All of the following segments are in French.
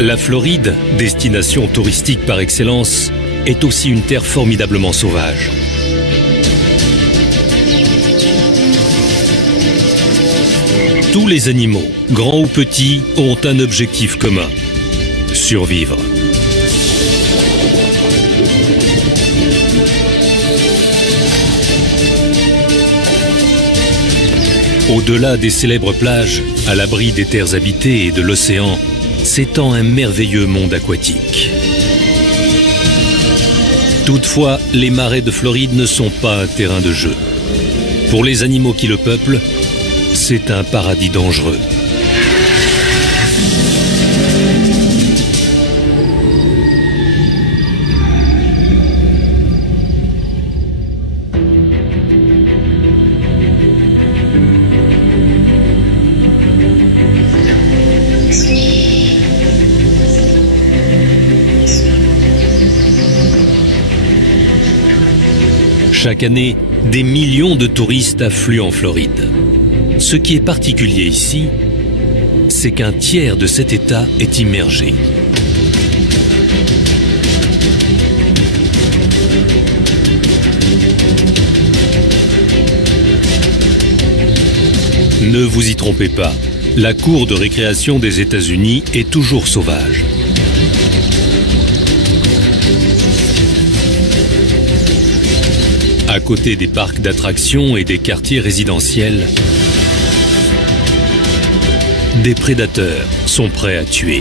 La Floride, destination touristique par excellence, est aussi une terre formidablement sauvage. Tous les animaux, grands ou petits, ont un objectif commun: survivre. Au-delà des célèbres plages, à l'abri des terres habitées et de l'océan, s'étend un merveilleux monde aquatique. Toutefois, les marais de Floride ne sont pas un terrain de jeu. Pour les animaux qui le peuplent, c'est un paradis dangereux. Chaque année, des millions de touristes affluent en Floride. Ce qui est particulier ici, c'est qu'un tiers de cet État est immergé. Ne vous y trompez pas, la cour de récréation des États-Unis est toujours sauvage. À côté des parcs d'attractions et des quartiers résidentiels, des prédateurs sont prêts à tuer.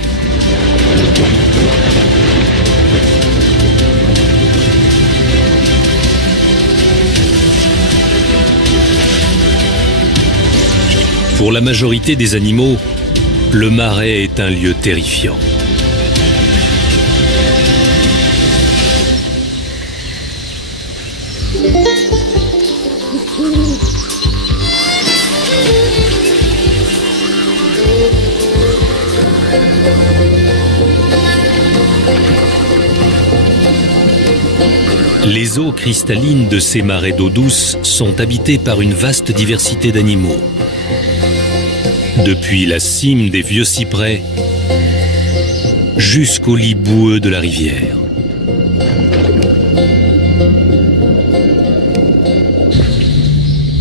Pour la majorité des animaux, le marais est un lieu terrifiant. Les eaux cristallines de ces marais d'eau douce sont habitées par une vaste diversité d'animaux. Depuis la cime des vieux cyprès jusqu'au lit boueux de la rivière.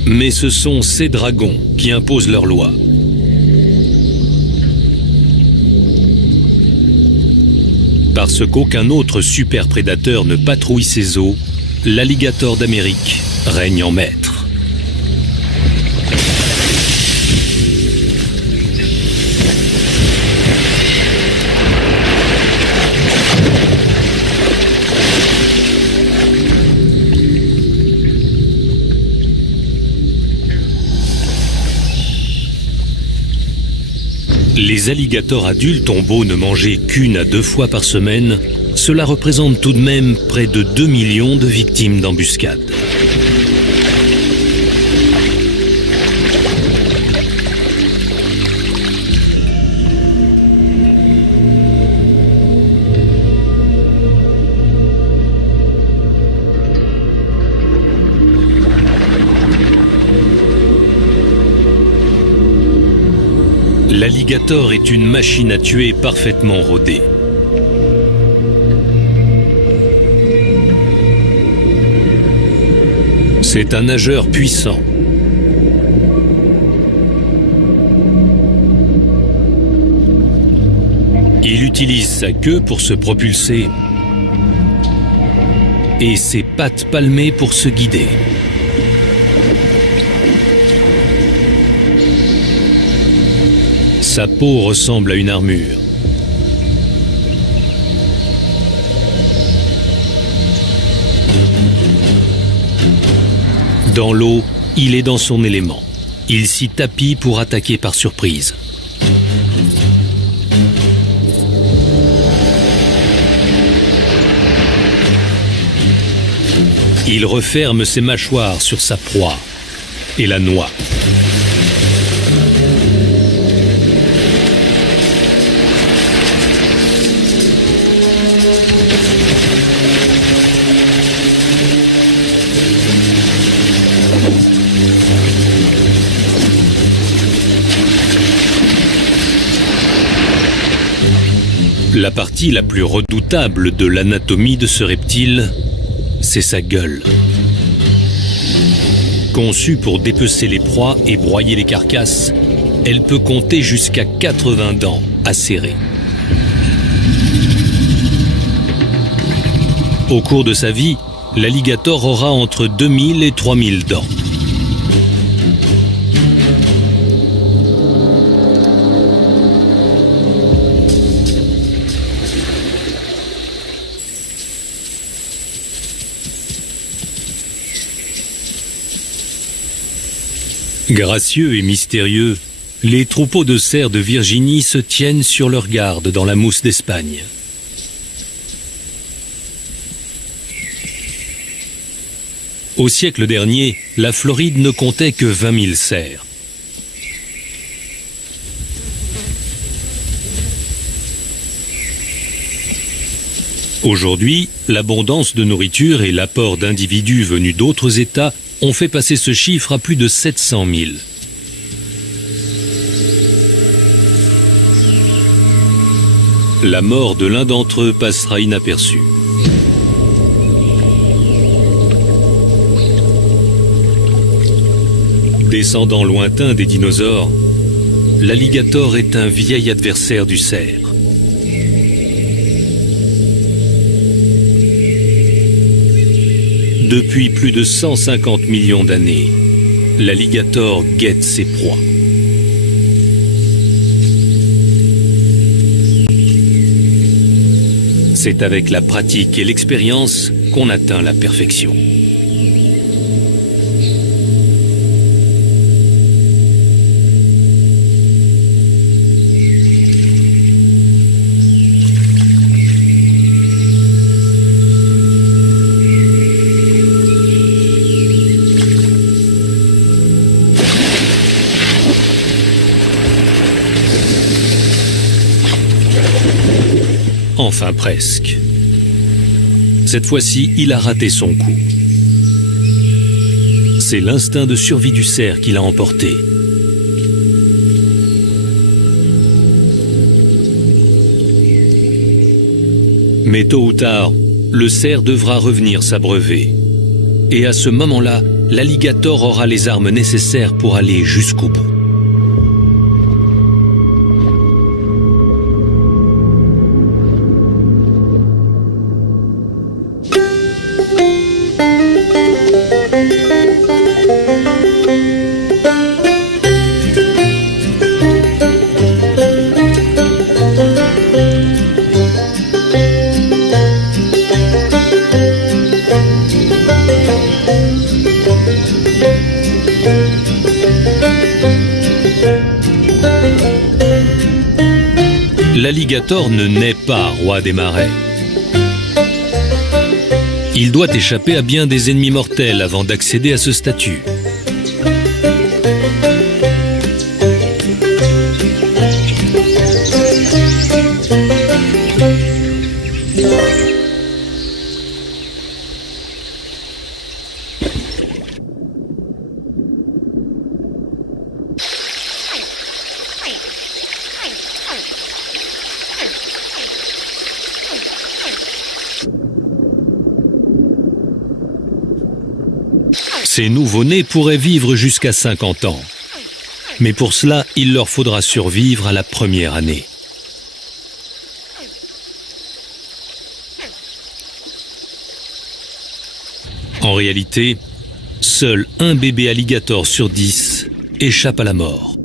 Mais ce sont ces dragons qui imposent leurs lois. Parce qu'aucun autre super prédateur ne patrouille ces eaux, l'alligator d'Amérique règne en maître. Les alligators adultes ont beau ne manger qu'1 à 2 fois par semaine, cela représente tout de même près de 2 millions de victimes d'embuscades. L'alligator est une machine à tuer parfaitement rodée. C'est un nageur puissant. Il utilise sa queue pour se propulser et ses pattes palmées pour se guider. Sa peau ressemble à une armure. Dans l'eau, il est dans son élément. Il s'y tapit pour attaquer par surprise. Il referme ses mâchoires sur sa proie et la noie. La partie la plus redoutable de l'anatomie de ce reptile, c'est sa gueule. Conçue pour dépecer les proies et broyer les carcasses, elle peut compter jusqu'à 80 dents acérées. Au cours de sa vie, l'alligator aura entre 2000 et 3000 dents. Gracieux et mystérieux, les troupeaux de cerfs de Virginie se tiennent sur leur garde dans la mousse d'Espagne. Au siècle dernier, la Floride ne comptait que 20 000 cerfs. Aujourd'hui, l'abondance de nourriture et l'apport d'individus venus d'autres États ont fait passer ce chiffre à plus de 700 000. La mort de l'un d'entre eux passera inaperçue. Descendant lointain des dinosaures, l'alligator est un vieil adversaire du cerf. Depuis plus de 150 millions d'années, l'alligator guette ses proies. C'est avec la pratique et l'expérience qu'on atteint la perfection. Enfin presque. Cette fois-ci, il a raté son coup. C'est l'instinct de survie du cerf qui l'a emporté. Mais tôt ou tard, le cerf devra revenir s'abreuver. Et à ce moment-là, l'alligator aura les armes nécessaires pour aller jusqu'au bout. L'alligator ne naît pas roi des marais. Il doit échapper à bien des ennemis mortels avant d'accéder à ce statut. Ces nouveau-nés pourraient vivre jusqu'à 50 ans. Mais pour cela, il leur faudra survivre à la première année. En réalité, seul un bébé alligator sur 10 échappe à la mort.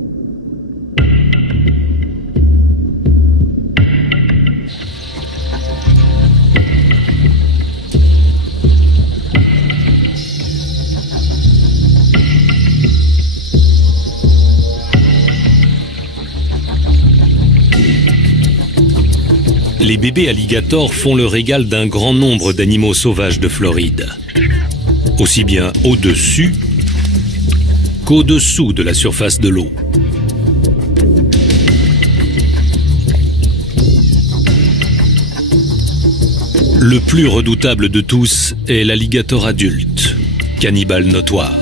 Les bébés alligators font le régal d'un grand nombre d'animaux sauvages de Floride, aussi bien au-dessus qu'au-dessous de la surface de l'eau. Le plus redoutable de tous est l'alligator adulte, cannibale notoire.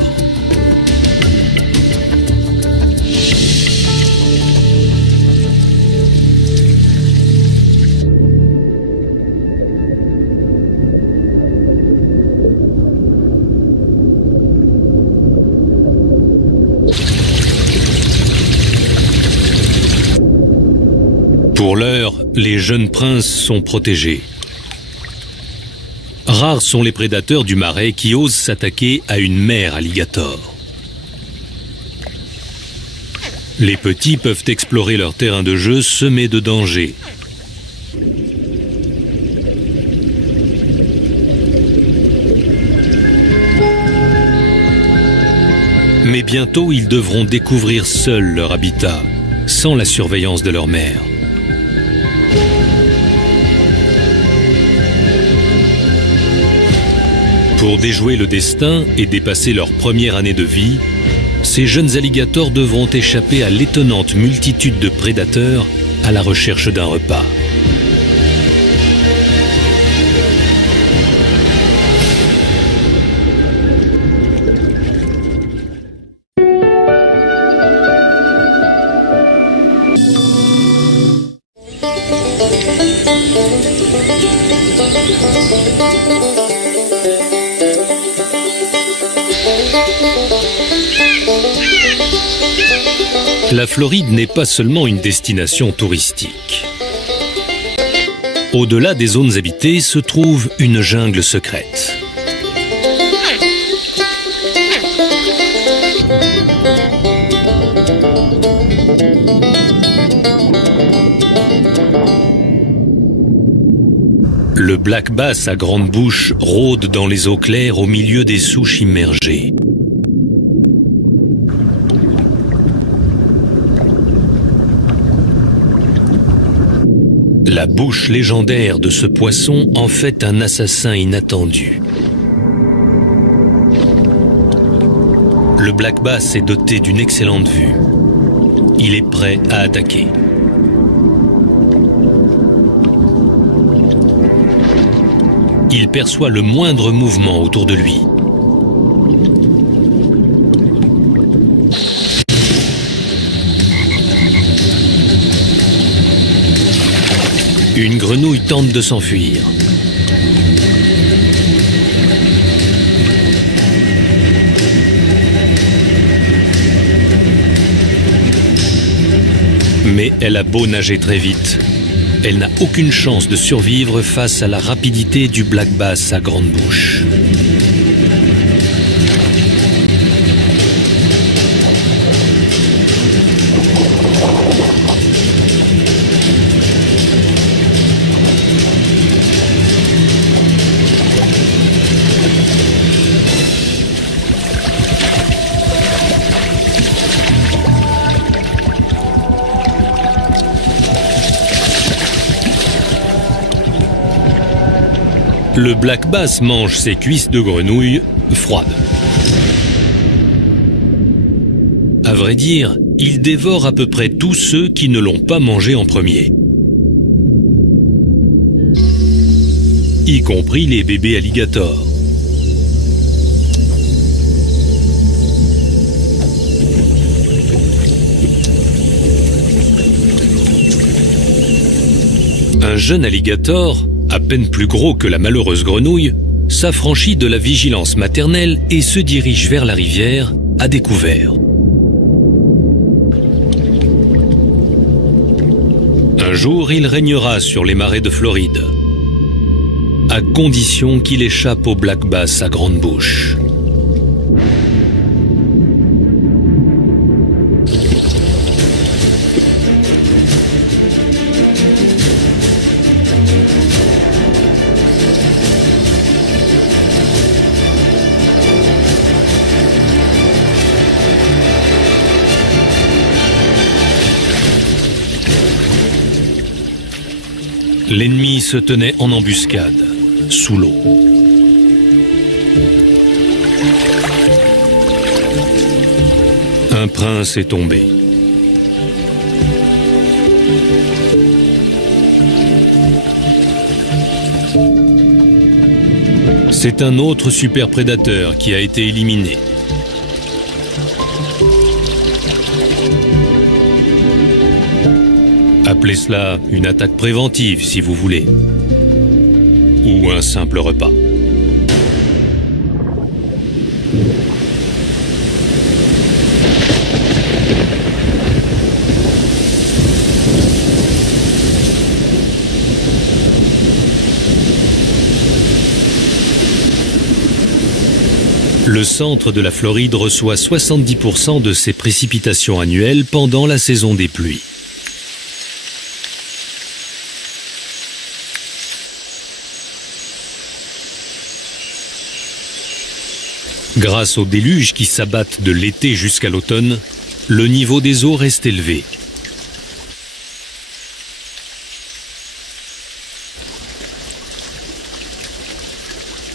Pour l'heure, les jeunes princes sont protégés. Rares sont les prédateurs du marais qui osent s'attaquer à une mère alligator. Les petits peuvent explorer leur terrain de jeu semé de dangers. Mais bientôt, ils devront découvrir seuls leur habitat, sans la surveillance de leur mère. Pour déjouer le destin et dépasser leur première année de vie, ces jeunes alligators devront échapper à l'étonnante multitude de prédateurs à la recherche d'un repas. La Floride n'est pas seulement une destination touristique. Au-delà des zones habitées se trouve une jungle secrète. Le black bass à grande bouche rôde dans les eaux claires au milieu des souches immergées. La bouche légendaire de ce poisson en fait un assassin inattendu. Le black bass est doté d'une excellente vue. Il est prêt à attaquer. Il perçoit le moindre mouvement autour de lui. Une grenouille tente de s'enfuir. Mais elle a beau nager très vite, elle n'a aucune chance de survivre face à la rapidité du black bass à grande bouche. Le black bass mange ses cuisses de grenouille froides. À vrai dire, il dévore à peu près tous ceux qui ne l'ont pas mangé en premier. Y compris les bébés alligators. Un jeune alligator, à peine plus gros que la malheureuse grenouille, s'affranchit de la vigilance maternelle et se dirige vers la rivière à découvert. Un jour, il régnera sur les marais de Floride, à condition qu'il échappe au black bass à grande bouche. L'ennemi se tenait en embuscade, sous l'eau. Un prince est tombé. C'est un autre super prédateur qui a été éliminé. Appelez cela une attaque préventive si vous voulez, ou un simple repas. Le centre de la Floride reçoit 70% de ses précipitations annuelles pendant la saison des pluies. Grâce aux déluges qui s'abattent de l'été jusqu'à l'automne, le niveau des eaux reste élevé.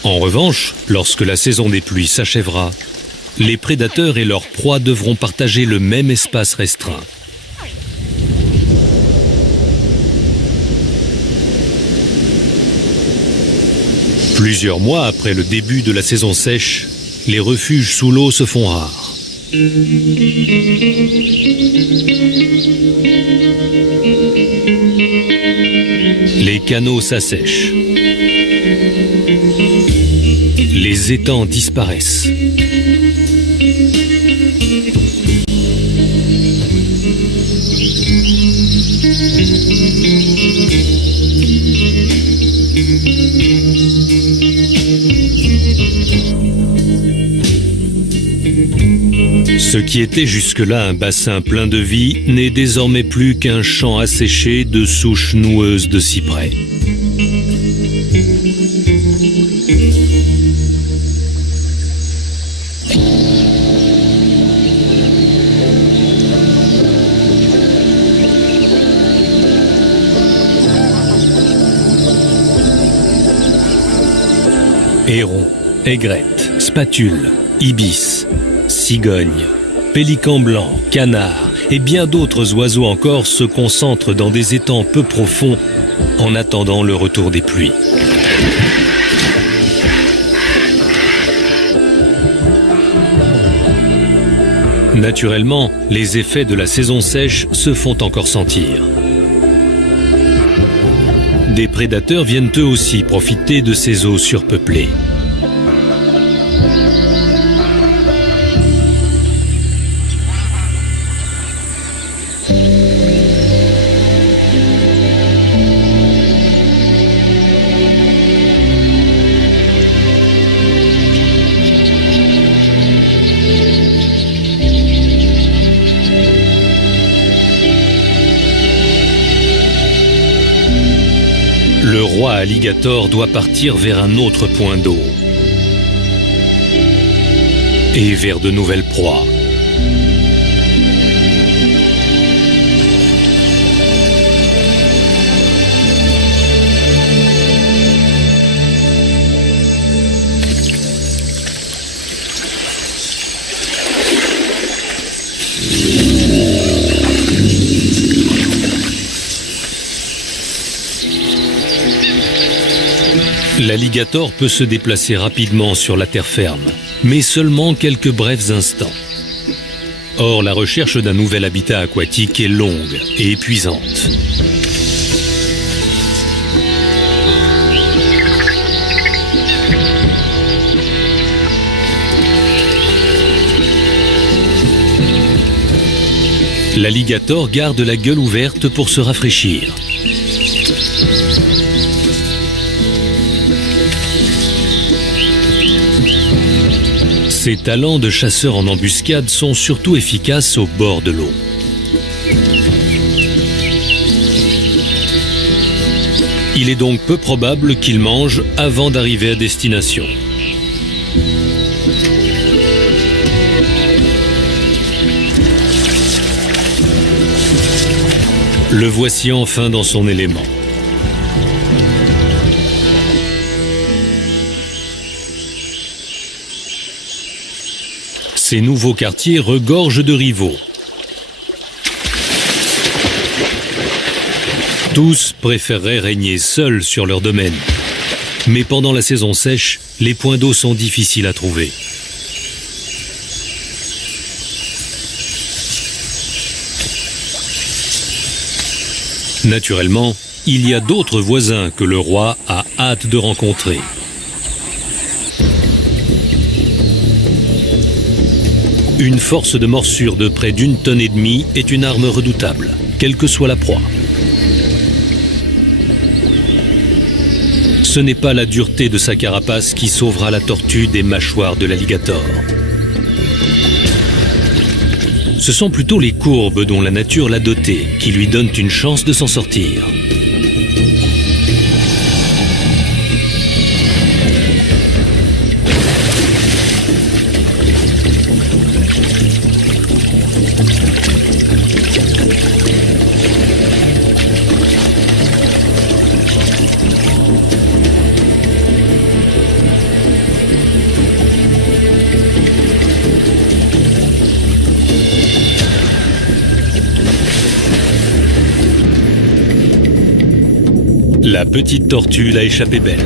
En revanche, lorsque la saison des pluies s'achèvera, les prédateurs et leurs proies devront partager le même espace restreint. Plusieurs mois après le début de la saison sèche, les refuges sous l'eau se font rares. Les canaux s'assèchent. Les étangs disparaissent. Ce qui était jusque-là un bassin plein de vie n'est désormais plus qu'un champ asséché de souches noueuses de cyprès. Hérons, aigrettes, spatules, ibis, cigognes, pélicans blancs, canards et bien d'autres oiseaux encore se concentrent dans des étangs peu profonds en attendant le retour des pluies. Naturellement, les effets de la saison sèche se font encore sentir. Des prédateurs viennent eux aussi profiter de ces eaux surpeuplées. Le roi alligator doit partir vers un autre point d'eau et vers de nouvelles proies. L'alligator peut se déplacer rapidement sur la terre ferme, mais seulement quelques brefs instants. Or, la recherche d'un nouvel habitat aquatique est longue et épuisante. L'alligator garde la gueule ouverte pour se rafraîchir. Ses talents de chasseur en embuscade sont surtout efficaces au bord de l'eau. Il est donc peu probable qu'il mange avant d'arriver à destination. Le voici enfin dans son élément. Ces nouveaux quartiers regorgent de rivaux. Tous préféreraient régner seuls sur leur domaine. Mais pendant la saison sèche, les points d'eau sont difficiles à trouver. Naturellement, il y a d'autres voisins que le roi a hâte de rencontrer. Une force de morsure de près d'1,5 tonnes est une arme redoutable, quelle que soit la proie. Ce n'est pas la dureté de sa carapace qui sauvera la tortue des mâchoires de l'alligator. Ce sont plutôt les courbes dont la nature l'a doté qui lui donnent une chance de s'en sortir. La petite tortue l'a échappé belle.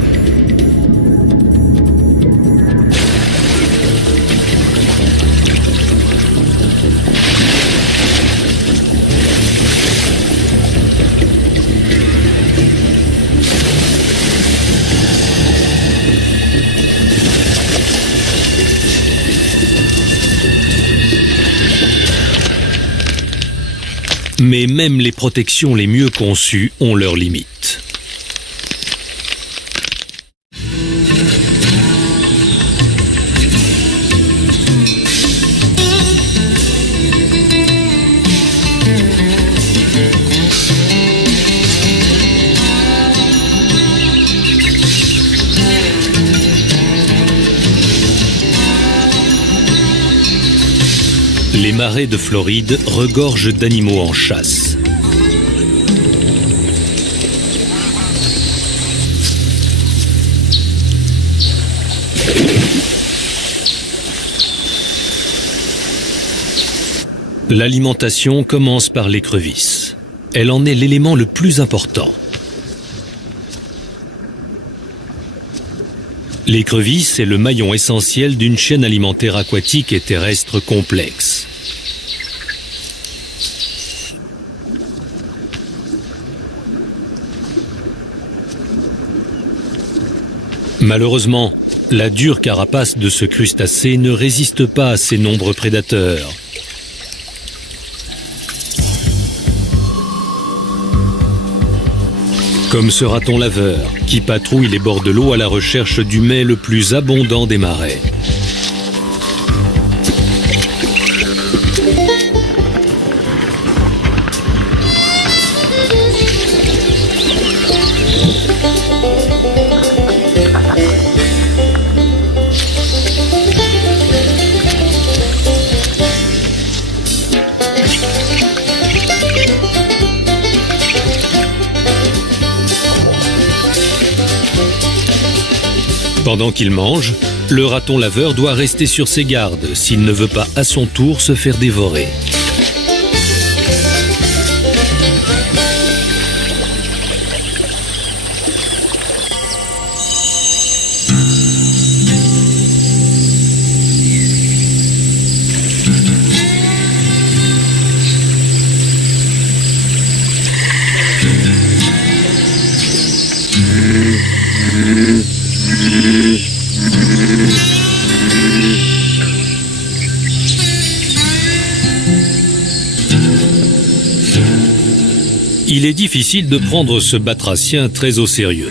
Mais même les protections les mieux conçues ont leurs limites. Les marais de Floride regorgent d'animaux en chasse. L'alimentation commence par l'écrevisse. Elle en est l'élément le plus important. L'écrevisse est le maillon essentiel d'une chaîne alimentaire aquatique et terrestre complexe. Malheureusement, la dure carapace de ce crustacé ne résiste pas à ses nombreux prédateurs. Comme ce raton laveur, qui patrouille les bords de l'eau à la recherche du mets le plus abondant des marais. Pendant qu'il mange, le raton laveur doit rester sur ses gardes s'il ne veut pas à son tour se faire dévorer. Il est difficile de prendre ce batracien très au sérieux.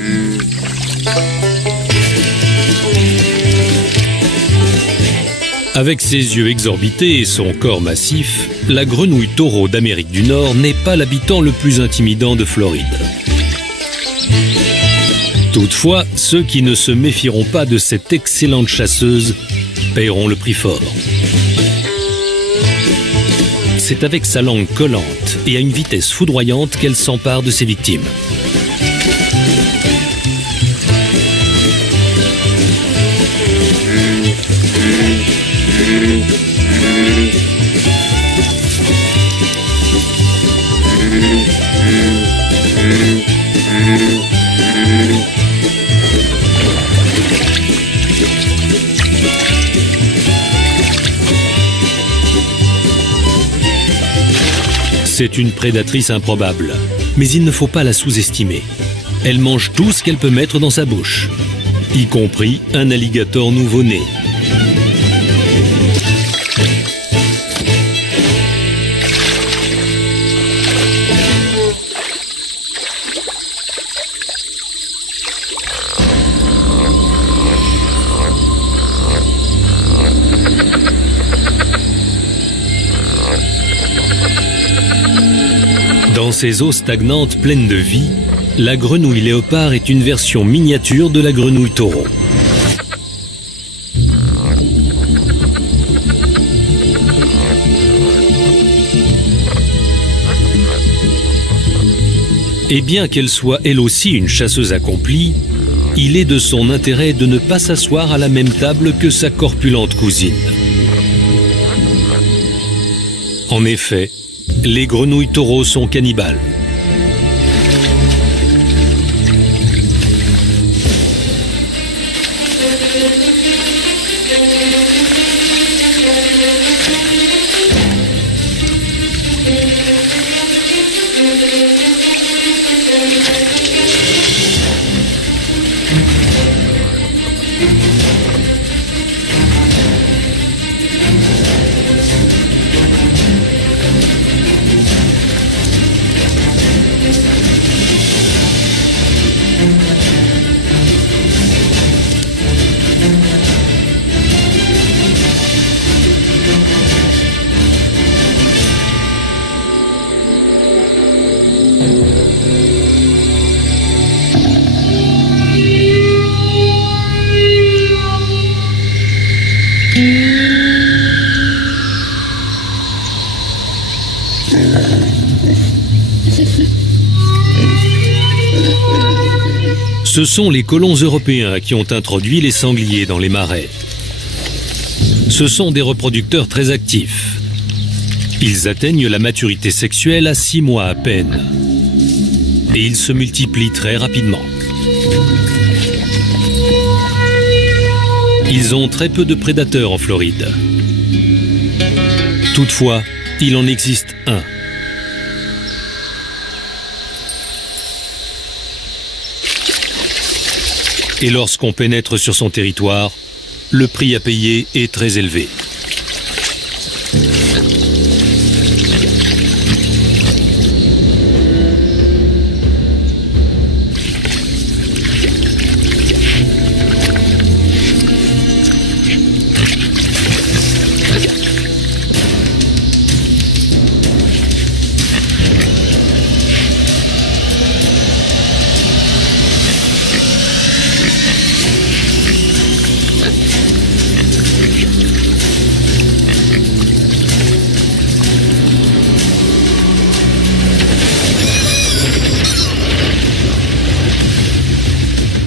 Avec ses yeux exorbités et son corps massif, la grenouille taureau d'Amérique du Nord n'est pas l'habitant le plus intimidant de Floride. Toutefois, ceux qui ne se méfieront pas de cette excellente chasseuse paieront le prix fort. C'est avec sa langue collante et à une vitesse foudroyante qu'elle s'empare de ses victimes. C'est une prédatrice improbable, mais il ne faut pas la sous-estimer. Elle mange tout ce qu'elle peut mettre dans sa bouche, y compris un alligator nouveau-né. Dans ces eaux stagnantes pleines de vie, la grenouille léopard est une version miniature de la grenouille taureau. Et bien qu'elle soit elle aussi une chasseuse accomplie, il est de son intérêt de ne pas s'asseoir à la même table que sa corpulente cousine. En effet, les grenouilles taureaux sont cannibales. Ce sont les colons européens qui ont introduit les sangliers dans les marais. Ce sont des reproducteurs très actifs. Ils atteignent la maturité sexuelle à 6 mois à peine. Et ils se multiplient très rapidement. Ils ont très peu de prédateurs en Floride. Toutefois, il en existe un. Et lorsqu'on pénètre sur son territoire, le prix à payer est très élevé.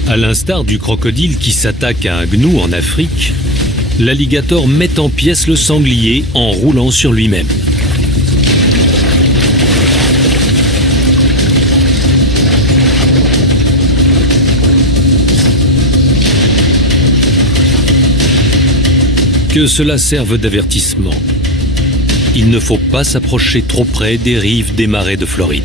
À l'instar du crocodile qui s'attaque à un gnou en Afrique, l'alligator met en pièces le sanglier en roulant sur lui-même. Que cela serve d'avertissement. Il ne faut pas s'approcher trop près des rives des marais de Floride.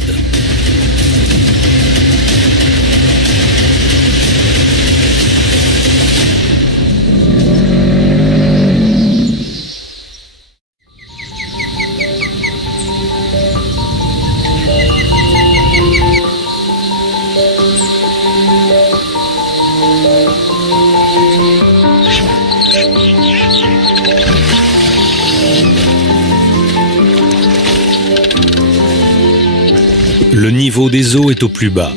Le niveau des eaux est au plus bas.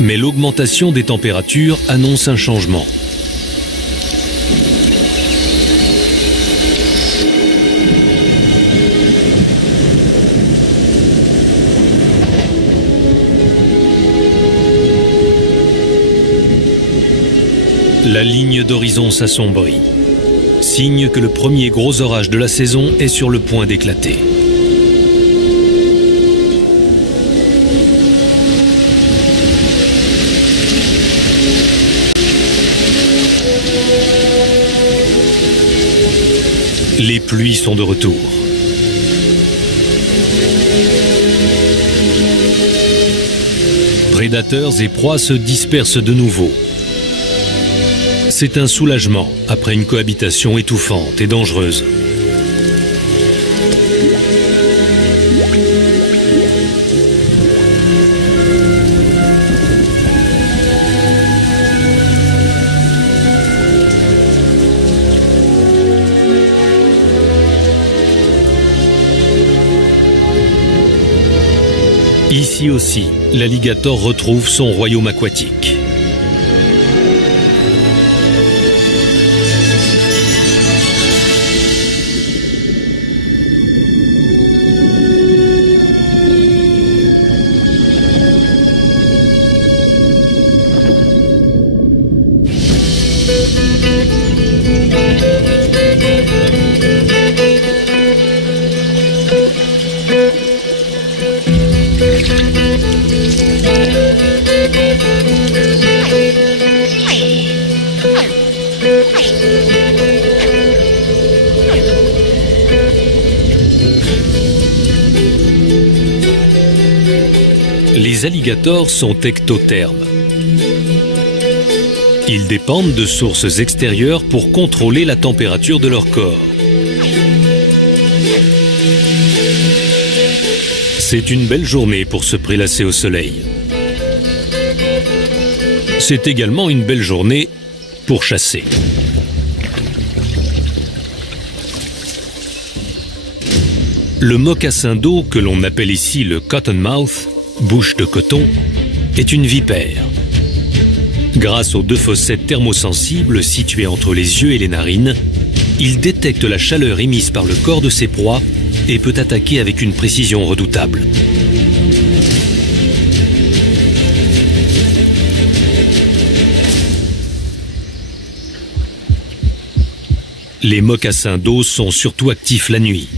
Mais l'augmentation des températures annonce un changement. La ligne d'horizon s'assombrit. Signe que le premier gros orage de la saison est sur le point d'éclater. Les pluies sont de retour. Prédateurs et proies se dispersent de nouveau. C'est un soulagement après une cohabitation étouffante et dangereuse. Ici aussi, l'alligator retrouve son royaume aquatique. Les alligators sont ectothermes. Ils dépendent de sources extérieures pour contrôler la température de leur corps. C'est une belle journée pour se prélasser au soleil. C'est également une belle journée pour chasser. Le mocassin d'eau, que l'on appelle ici le cottonmouth, bouche de coton, est une vipère. Grâce aux deux fossettes thermosensibles situées entre les yeux et les narines, il détecte la chaleur émise par le corps de ses proies et peut attaquer avec une précision redoutable. Les mocassins d'eau sont surtout actifs la nuit.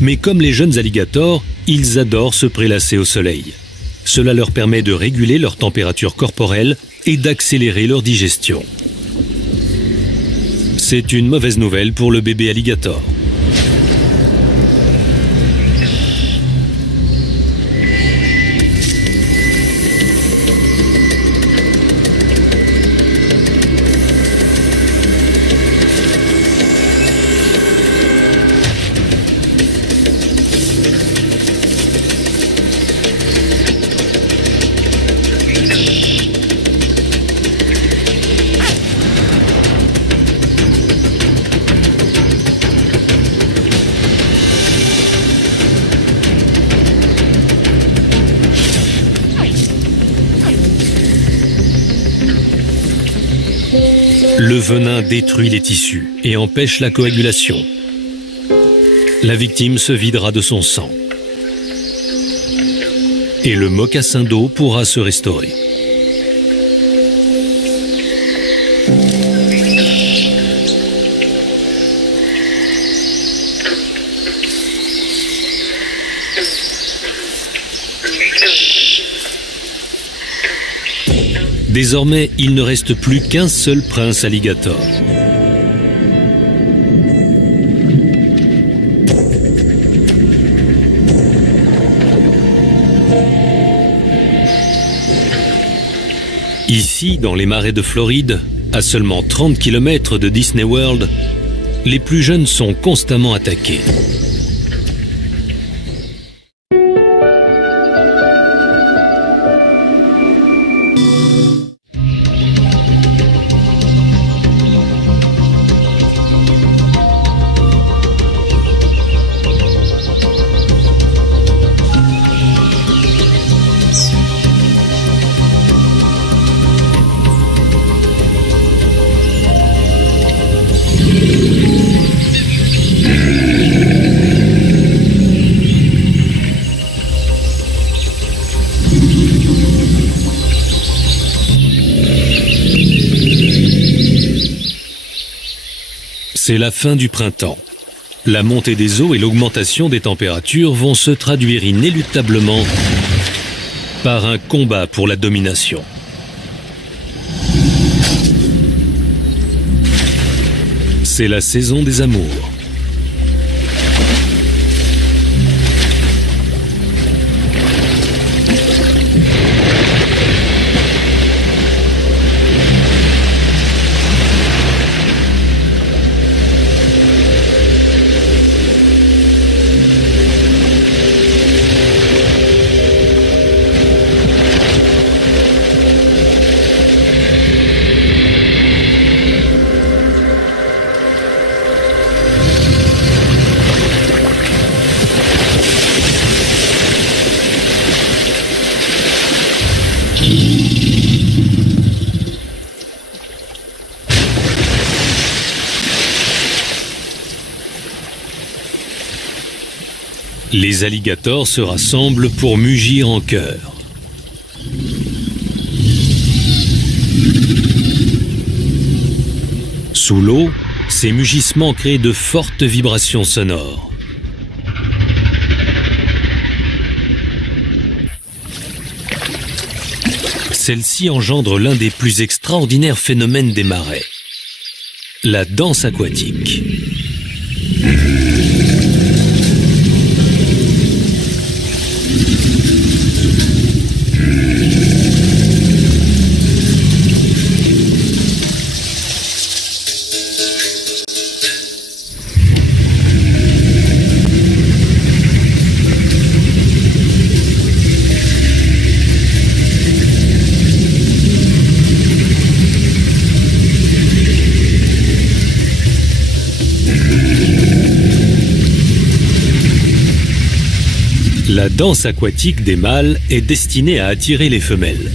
Mais comme les jeunes alligators, ils adorent se prélasser au soleil. Cela leur permet de réguler leur température corporelle et d'accélérer leur digestion. C'est une mauvaise nouvelle pour le bébé alligator. Le venin détruit les tissus et empêche la coagulation. La victime se videra de son sang. Et le mocassin d'eau pourra se restaurer. Désormais, il ne reste plus qu'un seul prince alligator. Ici, dans les marais de Floride, à seulement 30 km de Disney World, les plus jeunes sont constamment attaqués. C'est la fin du printemps. La montée des eaux et l'augmentation des températures vont se traduire inéluctablement par un combat pour la domination. C'est la saison des amours. Les alligators se rassemblent pour mugir en chœur. Sous l'eau, ces mugissements créent de fortes vibrations sonores. Celles-ci engendrent l'un des plus extraordinaires phénomènes des marais, la danse aquatique. La danse aquatique des mâles est destinée à attirer les femelles.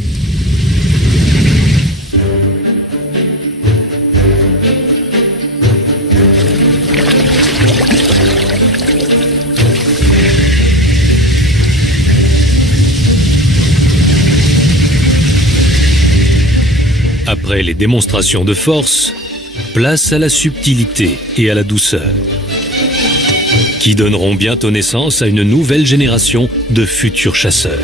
Après les démonstrations de force, place à la subtilité et à la douceur, qui donneront bientôt naissance à une nouvelle génération de futurs chasseurs.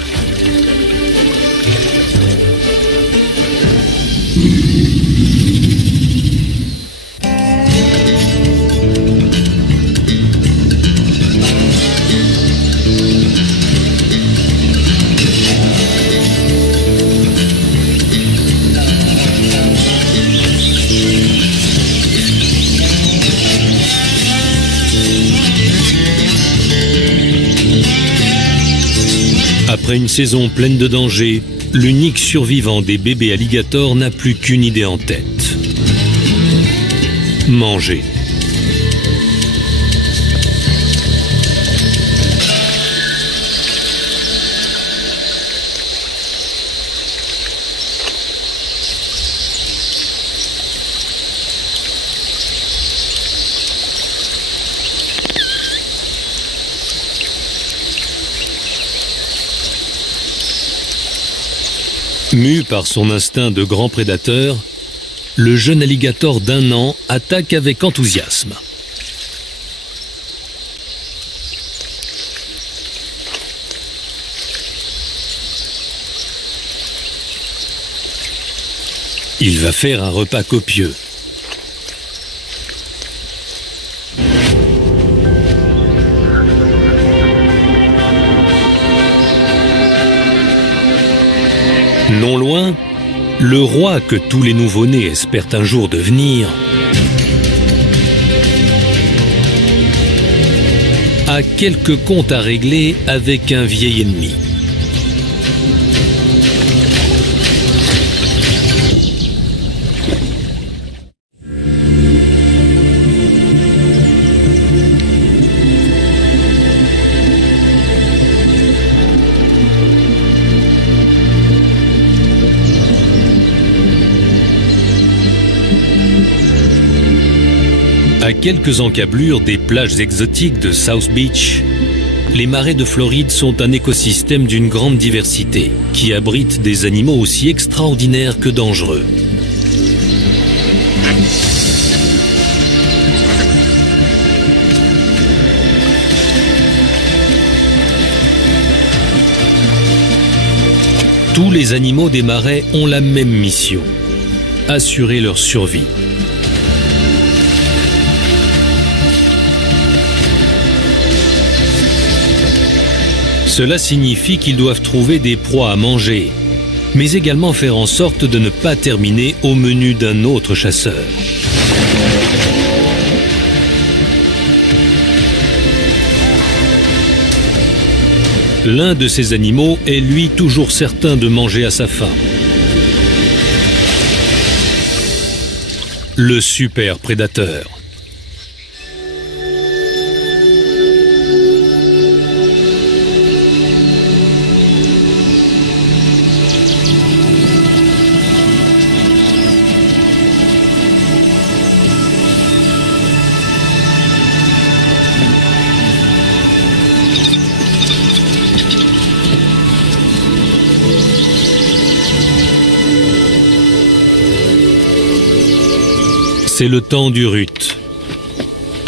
Après une saison pleine de dangers, l'unique survivant des bébés alligators n'a plus qu'une idée en tête: manger. Mu par son instinct de grand prédateur, le jeune alligator d'1 an attaque avec enthousiasme. Il va faire un repas copieux. Non loin, le roi que tous les nouveau-nés espèrent un jour devenir a quelques comptes à régler avec un vieil ennemi. À quelques encablures des plages exotiques de South Beach, les marais de Floride sont un écosystème d'une grande diversité qui abrite des animaux aussi extraordinaires que dangereux. Tous les animaux des marais ont la même mission: assurer leur survie. Cela signifie qu'ils doivent trouver des proies à manger, mais également faire en sorte de ne pas terminer au menu d'un autre chasseur. L'un de ces animaux est lui toujours certain de manger à sa faim. Le super prédateur. C'est le temps du rut.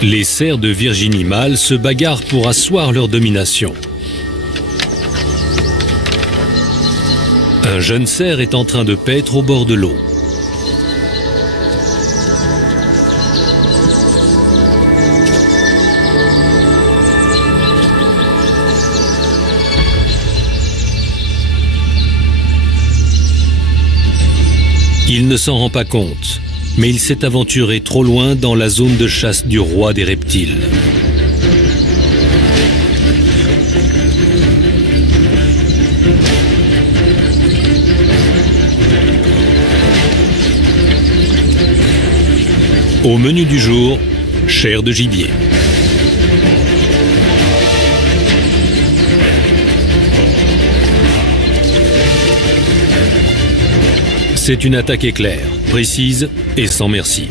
Les cerfs de Virginie mâle se bagarrent pour asseoir leur domination. Un jeune cerf est en train de paître au bord de l'eau. Il ne s'en rend pas compte, mais il s'est aventuré trop loin dans la zone de chasse du roi des reptiles. Au menu du jour, chair de gibier. C'est une attaque éclair, précise et sans merci.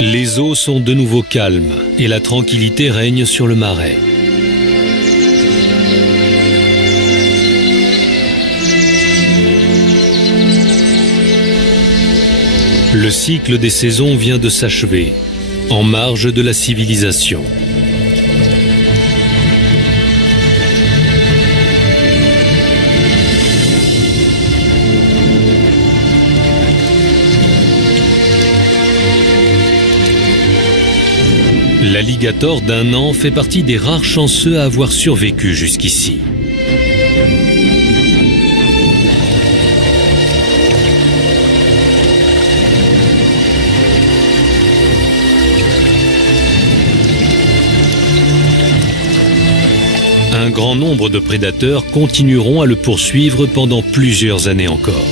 Les eaux sont de nouveau calmes et la tranquillité règne sur le marais. Le cycle des saisons vient de s'achever, en marge de la civilisation. L'alligator d'un an fait partie des rares chanceux à avoir survécu jusqu'ici. Un grand nombre de prédateurs continueront à le poursuivre pendant plusieurs années encore.